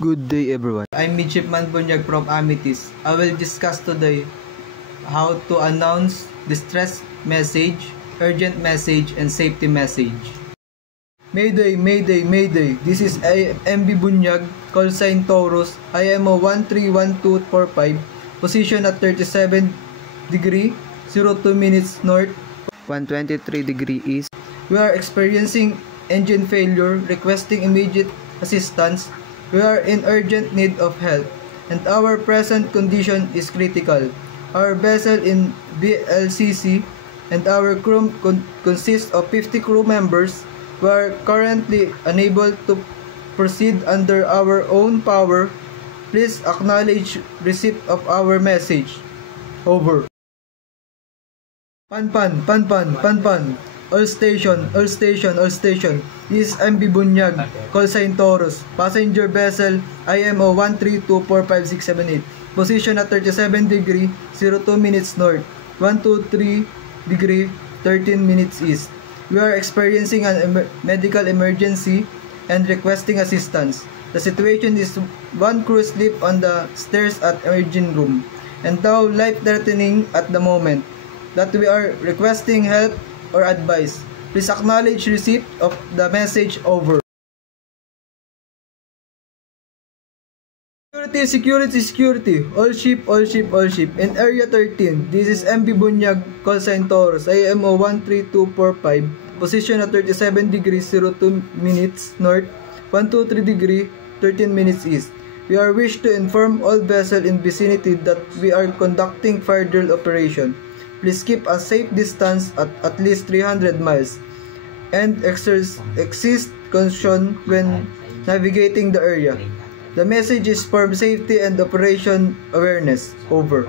Good day everyone. I'm Midshipman Bunyag from Amitis. I will discuss today how to announce distress message, urgent message, and safety message. Mayday, Mayday, Mayday. This is MB Bunyag, call sign Taurus, IMO 131245, position at 37 degree, 02 minutes north, 123 degree east. We are experiencing engine failure, requesting immediate assistance. We are in urgent need of help, and our present condition is critical. Our vessel in VLCC and our crew consists of 50 crew members. We are currently unable to proceed under our own power. Please acknowledge receipt of our message. Over. Panpan, Panpan, Panpan. All station, all station, all station. This is MB Bunyag, call sign Taurus. Passenger vessel IMO 1324568. Position at 37 degree, 02 minutes north, 123 degree, 13 minutes east. We are experiencing a medical emergency and requesting assistance. The situation is one crew sleep on the stairs at engine room, and now life-threatening at the moment. That we are requesting help or advice. Please acknowledge receipt of the message. Over. Security, security, security. All ship, all ship, all ship. In area 13, this is MB Bunyag, call sign Taurus, IMO 13245, position at 37 degrees 02 minutes north, 123 degree 13 minutes east. We are wish to inform all vessel in vicinity that we are conducting fire drill operation. Please keep a safe distance at least 300 miles and exercise caution when navigating the area. The message is for safety and operation awareness. Over.